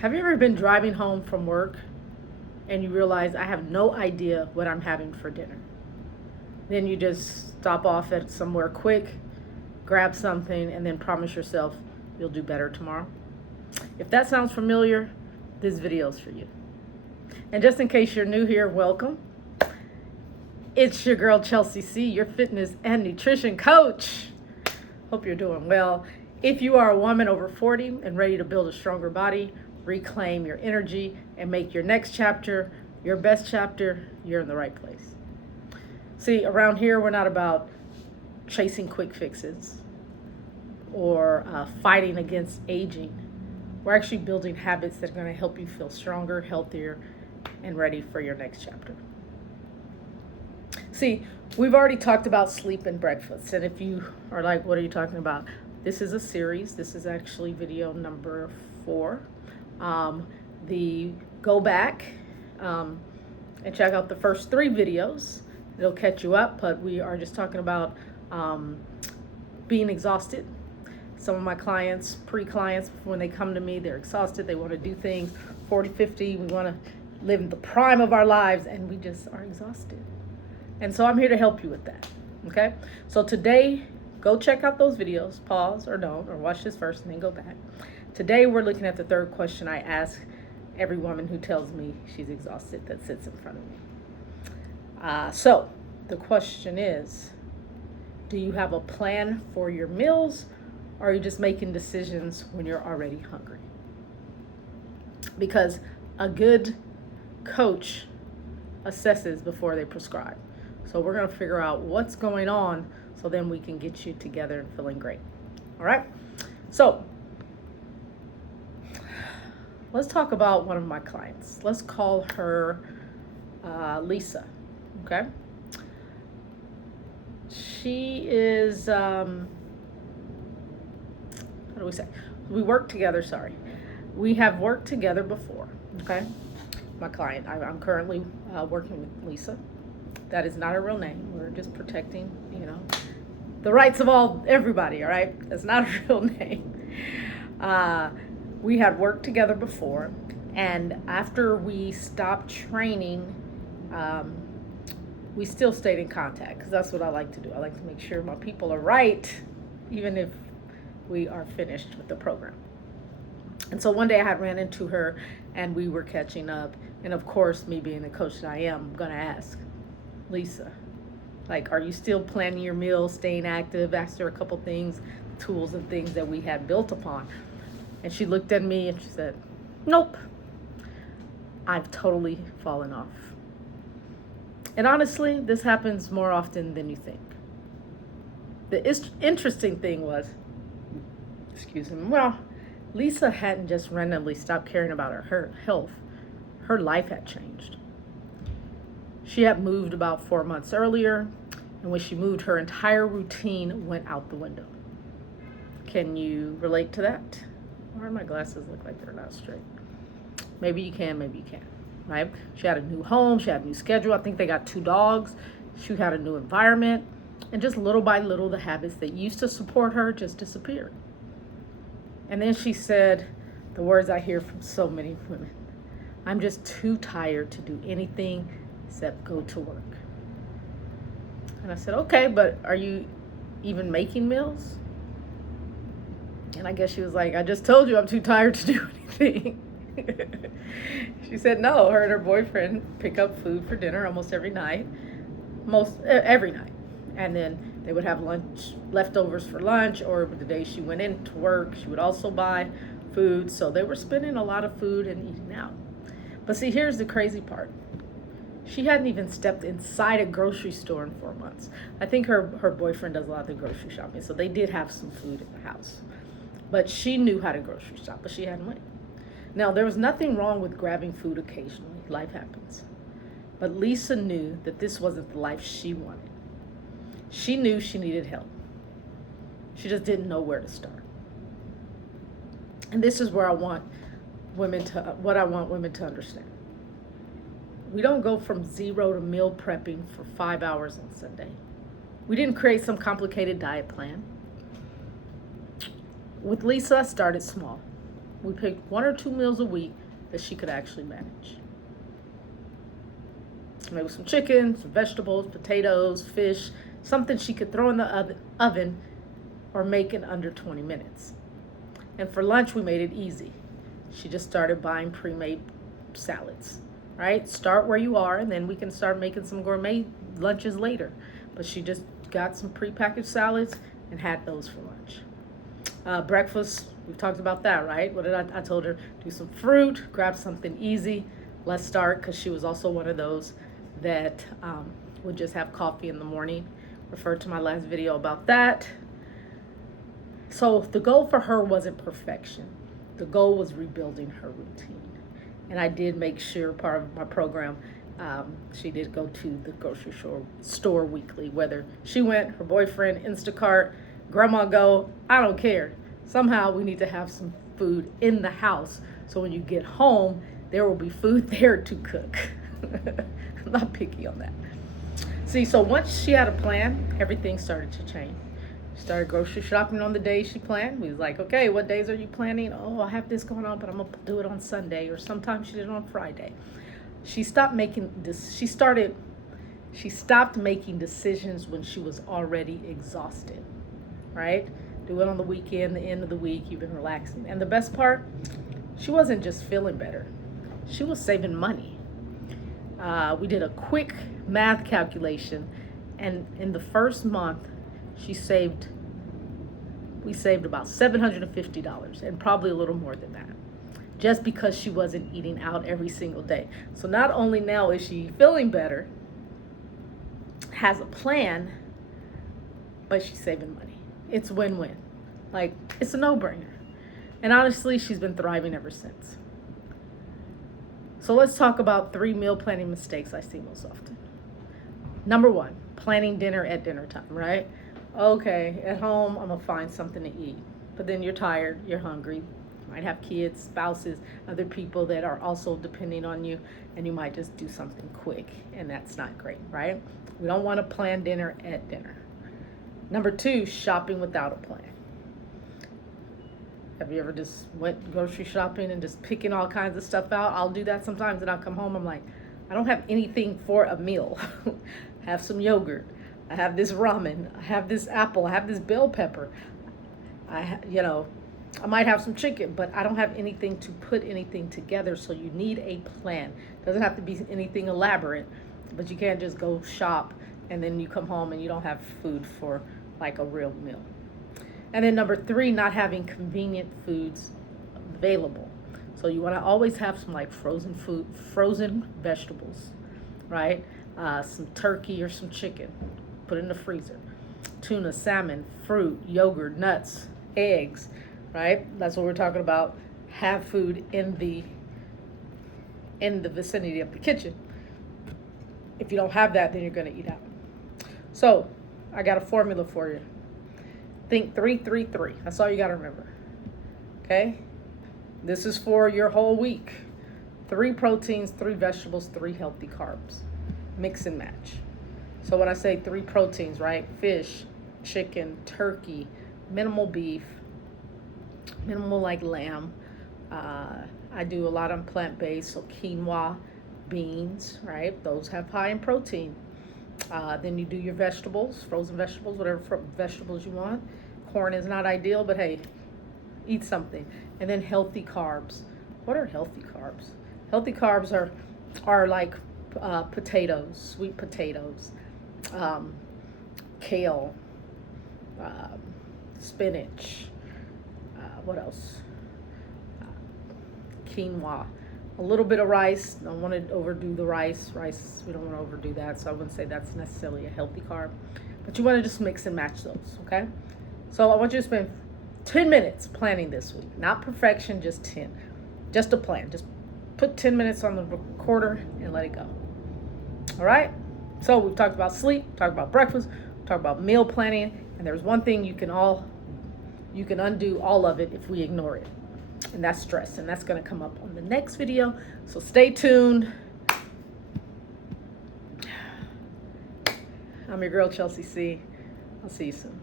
Have you ever been driving home from work and you realize I have no idea what I'm having for dinner? Then you just stop off at somewhere quick, grab something, and then promise yourself you'll do better tomorrow. If that sounds familiar, this video is for you. And just in case you're new here, welcome. It's your girl Chelsea C, your fitness and nutrition coach. Hope you're doing well. If you are a woman over 40 and ready to build a stronger body, reclaim your energy, and make your next chapter your best chapter, you're in the right place. See, around here, we're not about chasing quick fixes or fighting against aging. We're actually building habits that are going to help you feel stronger, healthier, and ready for your next chapter. See, we've already talked about sleep and breakfast. And if you are like, what are you talking about? This is a series. This is actually video number 4. Go back and check out the first 3 videos. It'll catch you up, but we are just talking about being exhausted. Some of my clients, pre-clients, when they come to me, they're exhausted. They want to do things 40, 50. We want to live in the prime of our lives, and we just are exhausted. And so I'm here to help you with that, okay? So today, go check out those videos, pause or don't, or watch this first and then go back. Today, we're looking at the third question I ask every woman who tells me she's exhausted that sits in front of me. So the question is, do you have a plan for your meals, or are you just making decisions when you're already hungry? Because a good coach assesses before they prescribe. So we're going to figure out what's going on so then we can get you together and feeling great. All right? So let's talk about one of my clients. Let's call her Lisa. Okay? She is, how do we say? We work together, We have worked together before, okay? My client, I'm currently working with Lisa. That is not her real name. We're just protecting, the rights of everybody, all right? That's not her real name. We had worked together before, and after we stopped training, we still stayed in contact, because that's what I like to do. I like to make sure my people are right, even if we are finished with the program. And so one day I had ran into her, and we were catching up. And of course, me being the coach that I am, I'm going to ask, Lisa, are you still planning your meals, staying active? Asked her a couple things, tools and things that we had built upon. And she looked at me and she said, nope, I've totally fallen off. And honestly, this happens more often than you think. The interesting thing was, Lisa hadn't just randomly stopped caring about her health. Her life had changed. She had moved about 4 months earlier, and when she moved, her entire routine went out the window. Can you relate to that? Why do my glasses look like they're not straight? Maybe you can, maybe you can't, right? She had a new home, she had a new schedule. I think they got 2 dogs. She had a new environment. And just little by little, the habits that used to support her just disappeared. And then she said the words I hear from so many women: I'm just too tired to do anything except go to work. And I said, okay, but are you even making meals? And I guess she was like, I just told you I'm too tired to do anything. She said no, her and her boyfriend pick up food for dinner almost every night. Every night. And then they would have lunch, leftovers for lunch, or the day she went into work, she would also buy food. So they were spending a lot of food and eating out. But see, here's the crazy part. She hadn't even stepped inside a grocery store in 4 months. I think her boyfriend does a lot of the grocery shopping, so they did have some food in the house. But she knew how to grocery shop, but she hadn't went. Now, there was nothing wrong with grabbing food occasionally. Life happens. But Lisa knew that this wasn't the life she wanted. She knew she needed help. She just didn't know where to start. And this is where I want women to understand. We don't go from 0 to meal prepping for 5 hours on Sunday. We didn't create some complicated diet plan. With Lisa, I started small. We picked 1 or 2 meals a week that she could actually manage. Maybe some chicken, some vegetables, potatoes, fish, something she could throw in the oven or make in under 20 minutes. And for lunch, we made it easy. She just started buying pre-made salads, right? Start where you are, and then we can start making some gourmet lunches later. But she just got some prepackaged salads and had those for lunch. Breakfast, we've talked about that, right? What did I told her, do some fruit, grab something easy. Let's start, because she was also one of those that would just have coffee in the morning. Refer to my last video about that. So the goal for her wasn't perfection. The goal was rebuilding her routine. And I did make sure, part of my program, she did go to the grocery store weekly, whether she went, her boyfriend, Instacart, Grandma Go, I don't care. Somehow we need to have some food in the house, so when you get home, there will be food there to cook. I'm not picky on that. See, so once she had a plan, everything started to change. She started grocery shopping on the days she planned. We was like, okay, what days are you planning? Oh, I have this going on, but I'm gonna do it on Sunday, or sometimes she did it on Friday. She stopped making this. She stopped making decisions when she was already exhausted, right? Do it on the weekend, the end of the week, you've been relaxing. And the best part, she wasn't just feeling better. She was saving money. We did a quick math calculation, and in the first month, we saved about $750, and probably a little more than that, just because she wasn't eating out every single day. So not only now is she feeling better, has a plan, but she's saving money. It's win-win. Like, it's a no-brainer. And honestly, she's been thriving ever since. So let's talk about 3 meal planning mistakes I see most often. Number 1, planning dinner at dinner time, right? Okay, at home, I'm gonna find something to eat. But then you're tired, you're hungry, you might have kids, spouses, other people that are also depending on you, and you might just do something quick, and that's not great, right? We don't wanna plan dinner at dinner. Number 2, shopping without a plan. Have you ever just went grocery shopping and just picking all kinds of stuff out? I'll do that sometimes, and I'll come home, I'm like, I don't have anything for a meal. I have some yogurt. I have this ramen. I have this apple. I have this bell pepper. I might have some chicken, but I don't have anything to put anything together. So you need a plan. Doesn't have to be anything elaborate, but you can't just go shop and then you come home and you don't have food for like a real meal. And then number 3, not having convenient foods available. So you want to always have some like frozen vegetables, right? Some turkey or some chicken, put it in the freezer. Tuna, salmon, fruit, yogurt, nuts, eggs, right? That's what we're talking about. Have food in the vicinity of the kitchen. If you don't have that, then you're going to eat out. So I got a formula for you. Think 3-3-3. That's all you got to remember. Okay? This is for your whole week. 3 proteins, 3 vegetables, 3 healthy carbs. Mix and match. So when I say 3 proteins, right? Fish, chicken, turkey, minimal beef, minimal like lamb. I do a lot on plant-based, so quinoa, beans, right? Those have high in protein. Then you do your vegetables, frozen vegetables, whatever vegetables you want. Corn is not ideal, but hey, eat something. And then healthy carbs. What are healthy carbs? Healthy carbs are like potatoes, sweet potatoes, kale, spinach, what else? Quinoa. A little bit of rice. Don't want to overdo the rice. Rice, we don't want to overdo that, so I wouldn't say that's necessarily a healthy carb. But you want to just mix and match those, okay? So I want you to spend 10 minutes planning this week. Not perfection, just 10. Just a plan. Just put 10 minutes on the recorder and let it go. All right? So we've talked about sleep, talked about breakfast, talked about meal planning, and there's one thing you can undo all of it if we ignore it. And that's stress, and that's going to come up on the next video. So stay tuned. I'm your girl, Chelsea C. I'll see you soon.